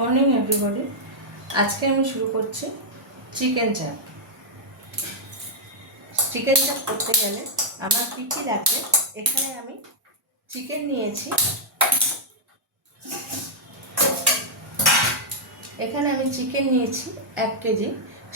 Morning everybody. আজকে আমি শুরু করছি চিকেন চাপ। চিকেন চাপ করতে গেলে আমার কী কী লাগবে, এখানে আমি চিকেন নিয়েছি। এখানে আমি চিকেন নিয়েছি 1 কেজি।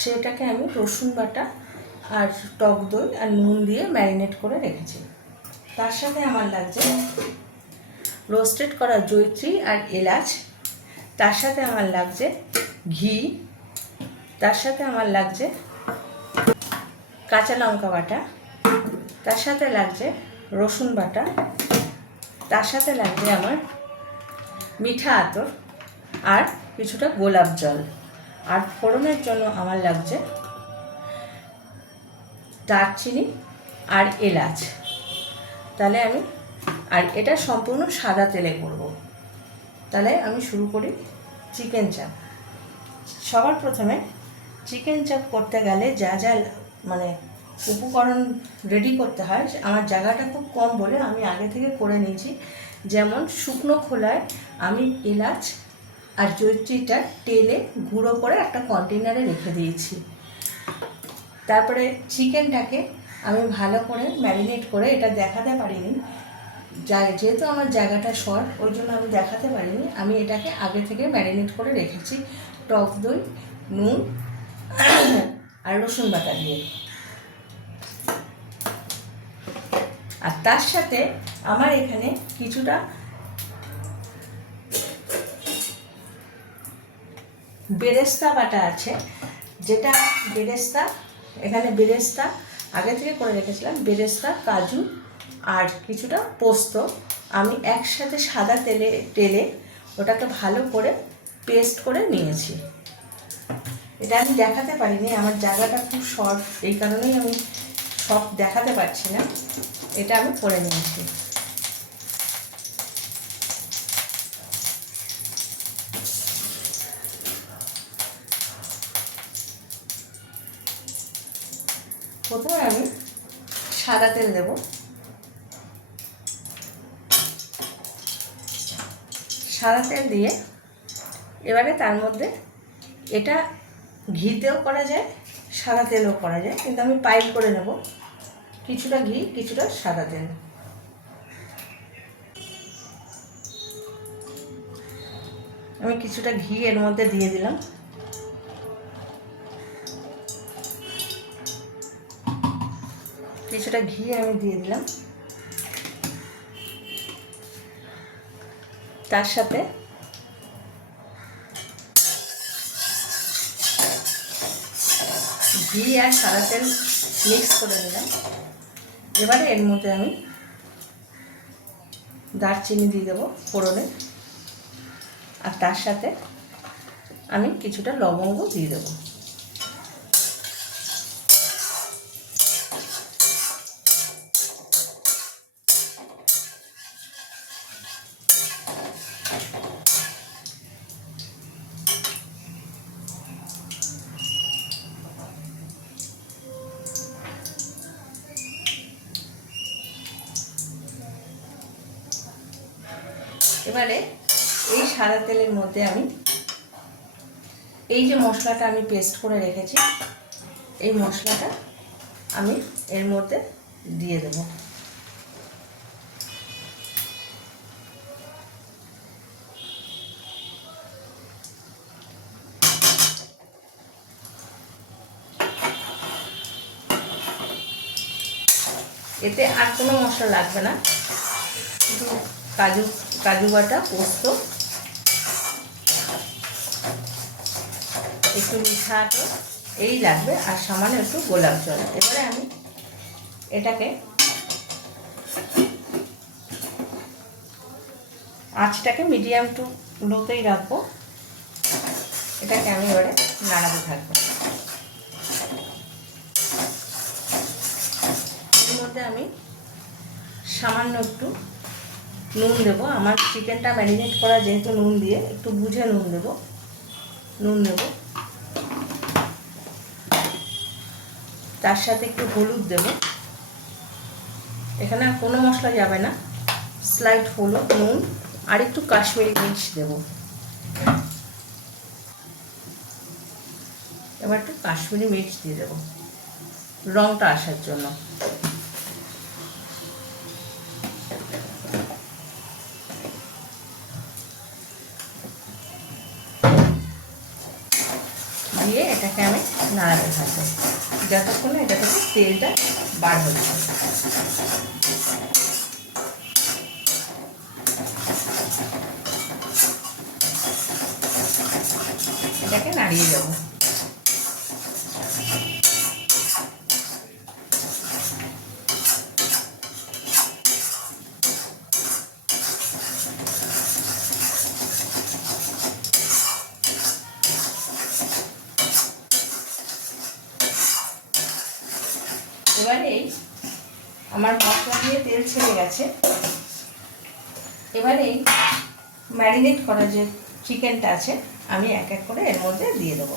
সেটাকে আমি রসুন বাটা আর টক দই আর নুন দিয়ে ম্যারিনেট করে রেখেছি। তার সাথে আমার লাগছে রোস্টেড করা জয়িত্রী আর এলাচ। তার সাথে আমার লাগছে ঘি। তার সাথে আমার লাগছে কাঁচা লঙ্কা বাটা। তার সাথে লাগছে রসুন বাটা। তার সাথে লাগবে আমার মিঠা আতর আর কিছুটা গোলাপ জল। আর ফোড়নের জন্য আমার লাগছে দারচিনি আর এলাচ। তাহলে আমি এটা সম্পূর্ণ সাদা তেলে করব। তাহলে আমি শুরু করি চিকেন চাপ। সবার প্রথমে চিকেন চাপ করতে গেলে যা যা উপকরণ রেডি করতে হয়, আমার জায়গাটা খুব কম বলে আমি আগে থেকে করে নিয়েছি। যেমন শুকনো খোলায় আমি এলাচ আর জয়িত্রীটা তেলে গুঁড়ো করে একটা কন্টেনারে রেখে দিয়েছি। তারপরে চিকেনটাকে আমি ভালো করে ম্যারিনেট করে, এটা দেখাতে পারিনি যেহেতু আমার জায়গাটা শর্ট, ওই জন্য আমি দেখাতে পারিনি। আমি এটাকে আগে থেকে ম্যারিনেট করে রেখেছি টক দই, নুন আর রসুন বাটা দিয়ে। আর তার সাথে আমার এখানে কিছুটা বেরেস্তা বাটা আছে, যেটা এখানে বেরেস্তা আগে থেকে করে রেখেছিলাম। বেরেস্তা, কাজু আর কিছুটা পোস্ত আমি একসাথে সাদা তেলে ওটাকে ভালো করে পেস্ট করে নিয়েছি। এটা আমি দেখাতে পারিনি, আমার জায়গাটা খুব শর্ট, এই কারণেই আমি সব দেখাতে পারছি না। এটা আমি করে নিয়েছি। প্রথমে আমি সাদা তেল দেব। সাদা তেল দিয়ে এবারে তার মধ্যে এটা ঘিতেও করা যায়, সাদা তেলও করা যায়, কিন্তু আমি পাইল করে নেব। কিছুটা ঘি, কিছুটা সাদা তেল। আমি কিছুটা ঘি এর মধ্যে দিয়ে দিলাম। কিছুটা ঘি আমি দিয়ে দিলাম। তার সাথে ঘি আর সাদা তেল মিক্স করে নিলাম। এবারে এর মধ্যে আমি দারচিনি দিয়ে দেবো ফোড়নে, আর তার সাথে আমি কিছুটা লবঙ্গ দিয়ে দেবো। এবারে এই সাদা তেলের মধ্যে আমি এই যে মশলাটা আমি পেস্ট করে রেখেছি, এই মশলাটা আমি এর মধ্যে দিয়ে দেব। এতে আর কোনো মশলা লাগবে না, শুধু কাজু বাটা, পোস্ত, একটু মিঠা আতর এই লাগবে, আর সামান্য একটু গোলাপ জল। এবারে আমি এটাকে আঁচটাকে মিডিয়াম টু লোতেই রাখবো। এটাকে আমি এবারে নাড়াতে থাকবো। এর মধ্যে আমি সামান্য একটু নুন দেবো। আমার চিকেনটা ম্যারিনেট করা যেহেতু নুন দিয়ে, একটু বুঝে নুন দেব। তার সাথে একটু হলুদ দেব। এখানে আর কোনো মশলা যাবে না, স্লাইট হলুদ, নুন আর একটু কাশ্মীরি মির্চ দেব। এবার একটু কাশ্মীরি মির্চ দিয়ে দেবো রঙটা আসার জন্য। দিয়ে এটাকে আমি নাড়াতে থাকবো যতক্ষণ না এটা থেকে তেলটা বার হচ্ছে। এটাকে নাড়িয়ে যাবো। এবারে আমার মশলা দিয়ে তেল ছেড়ে গেছে। এবারে ম্যারিনেট করা যে চিকেনটা আছে আমি এক এক করে এর মধ্যে দিয়ে দেবো।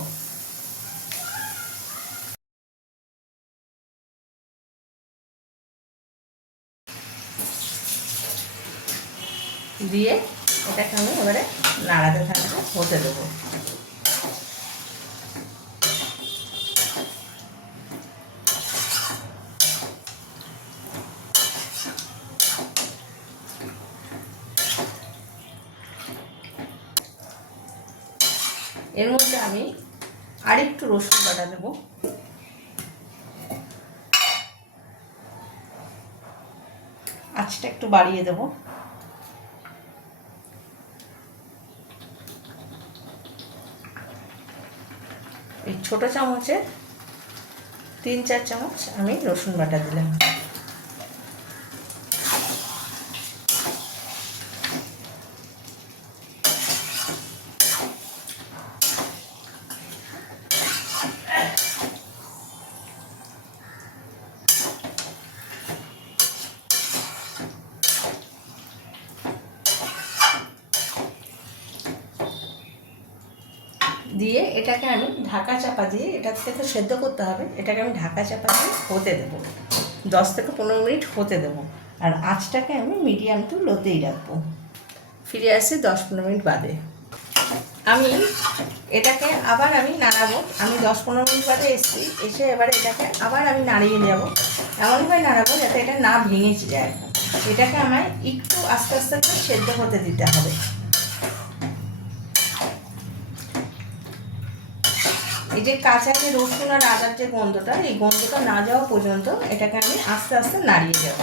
দিয়ে এটাকে আমি এবারে নাড়াতে থাকবো, হতে দেবো। এর মধ্যে আমি আরেকটু রসুন বাটা দেবো। আঁচটা একটু বাড়িয়ে দেবো। এই ছোট চামচে 3-4 চামচ আমি রসুন বাটা দিলাম। দিয়ে এটাকে আমি ঢাকা চাপা দিয়ে, এটাকে তো সেদ্ধ করতে হবে, এটাকে আমি ঢাকা চাপা দিয়ে হতে দেবো 10 থেকে 15 মিনিট হতে দেবো। আর আঁচটাকে আমি মিডিয়াম টু লোতেই রাখবো। ফিরে আসি 10-15 মিনিট বাদে। আমি এটাকে আবার আমি নাড়াবো। আমি 10-15 মিনিট বাদে এসে এবারে এটাকে আবার আমি নাড়িয়ে নেবো। এমনভাবে নাড়াবো যাতে এটা না ভেঙে যায়। এটাকে আমায় একটু আস্তে আস্তে করে সেদ্ধ হতে দিতে হবে। এই যে কাঁচা যে রসুন আর আদার যে গন্ধটা, এই গন্ধটা না যাওয়া পর্যন্ত এটাকে আমি আস্তে আস্তে নাড়িয়ে যাব।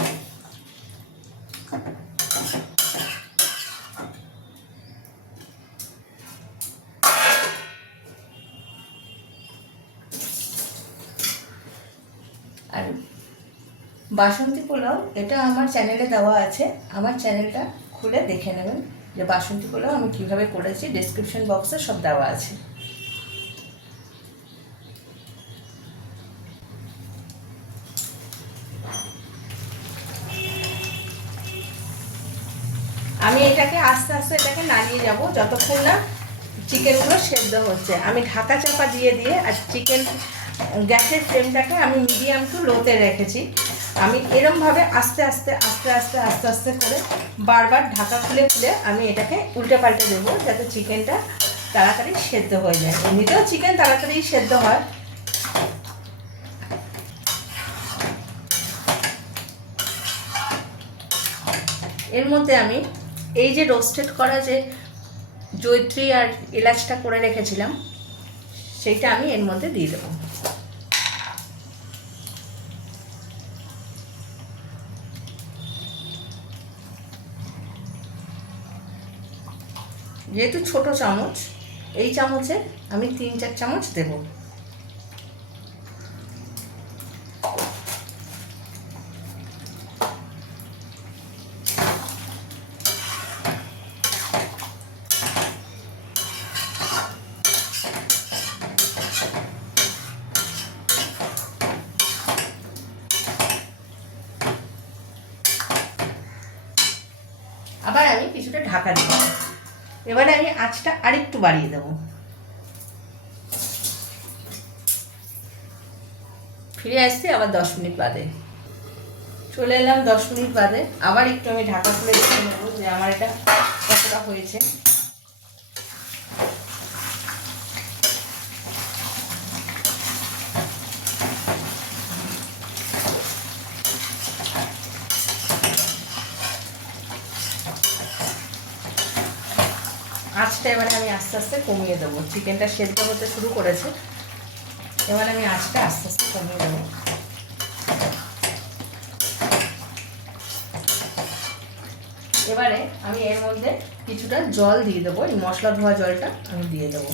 আর বাসন্তী পোলাও এটা আমার চ্যানেলে দেওয়া আছে, আমার চ্যানেলটা খুলে দেখে নেবেন যে বাসন্তী পোলাও আমি কীভাবে করেছি। ডেসক্রিপশন বক্সে সব দেওয়া আছে। আমি এটাকে আস্তে আস্তে এটাকে নাড়িয়ে যাব যতক্ষণ না চিকেনগুলো সেদ্ধ হচ্ছে। আমি ঢাকা চাপা দিয়ে আর চিকেন গ্যাসের ফ্লেমটাকে আমি মিডিয়াম টু লোতে রেখেছি। আমি এরমভাবে আস্তে আস্তে আস্তে আস্তে আস্তে আস্তে করে বারবার ঢাকা খুলে খুলে আমি এটাকে উল্টে পাল্টে দেবো যাতে চিকেনটা তাড়াতাড়ি সেদ্ধ হয়ে যায়। এমনিতেও চিকেন তাড়াতাড়ি সেদ্ধ হয়। এর মধ্যে আমি এই যে রোস্টেড করা যে জয়িত্রী আর এলাচটা করে রেখেছিলাম সেইটা আমি এর মধ্যে দিয়ে দেবো। যেহেতু ছোট চামচ, এই চামচে আমি 3-4 চামচ দেবো। আবার আমি কিছুটা ঢাকা দিব। এবারে আমি আঁচটা আরেকটু বাড়িয়ে দেবো। ফিরে আসছি আবার 10 মিনিট বাদে। চলে এলাম 10 মিনিট বাদে। আবার একটু আমি ঢাকা খুলে দেখে নেবো যে আমার এটা কতটা হয়েছে। আঁচটা এবারে আমি আস্তে আস্তে কমিয়ে দেবো। চিকেনটা সেদ্ধ হতে শুরু করেছে, এবারে আমি আঁচটা আস্তে আস্তে কমিয়ে দেবো। এবারে আমি এর মধ্যে কিছুটা জল দিয়ে দেবো, এই মশলা ধোয়া জলটা আমি দিয়ে দেবো।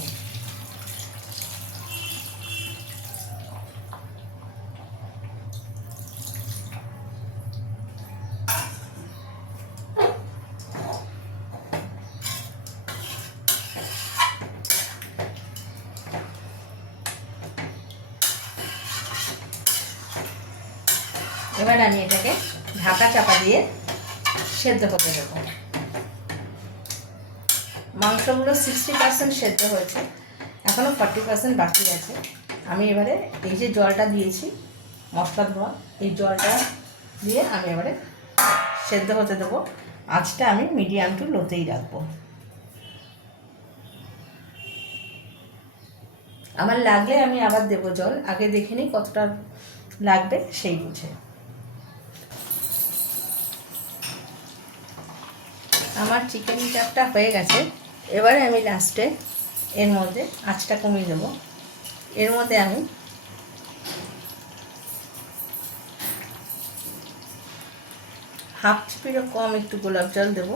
এবার আমি এটাকে ঢাকা চাপা দিয়ে সেদ্ধ হতে দেবো। মাংসগুলো 60% সেদ্ধ হয়েছে, এখনও 40% বাকি আছে। আমি এবারে এই যে জলটা দিয়েছি মশলা ধোয়া, এই জলটা দিয়ে আমি এবারে সেদ্ধ হতে দেবো। আঁচটা আমি মিডিয়াম টু লোতেই রাখবো। আমার লাগলে আমি আবার দেবো জল, আগে দেখে নিই কতটা লাগবে সেই বুঝে। আমার চিকেন চাপটা হয়ে গেছে, এবারে আমি লাস্টে এর মধ্যে আঁচটা কমিয়ে দেবো। এর মধ্যে আমি হাফ চিপিরও কম একটু গোলাপ জল দেবো।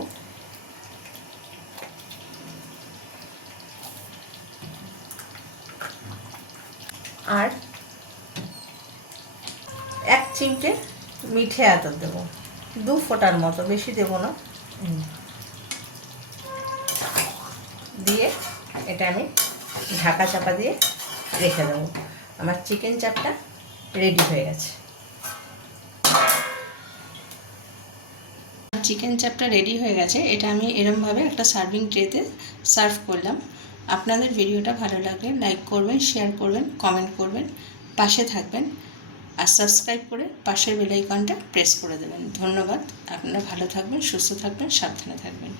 আর 1 চিমটে মিঠে আতর দেবো, 2 ফোঁটার মতো, বেশি দেবো না। দিয়ে এটা আমি ঢাকা চাপা দিয়ে রেখে দেবো। আমার চিকেন চাপটা রেডি হয়ে গেছে। চিকেন চাপটা রেডি হয়ে গেছে, এটা আমি এরমভাবে একটা সার্ভিং ট্রেতে সার্ভ করলাম। আপনাদের ভিডিওটা ভালো লাগলে লাইক করবেন, শেয়ার করবেন, কমেন্ট করবেন, পাশে থাকবেন আর সাবস্ক্রাইব করে পাশের বেল আইকনটা প্রেস করে দেবেন। ধন্যবাদ। আপনারা ভালো থাকবেন, সুস্থ থাকবেন, সাবধানে থাকবেন।